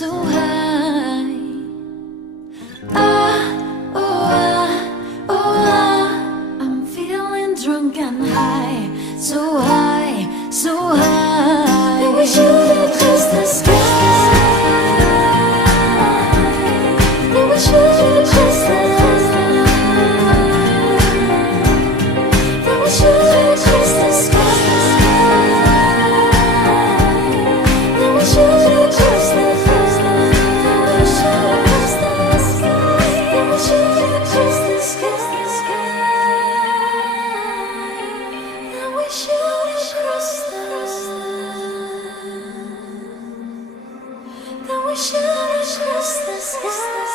so high. Ah, oh ah, oh ah, I'm feeling drunk and high, so high, so high. And we should touch the sky. And we should touch the sky. And we should touch the sky. And we should touch the we should cross the sky.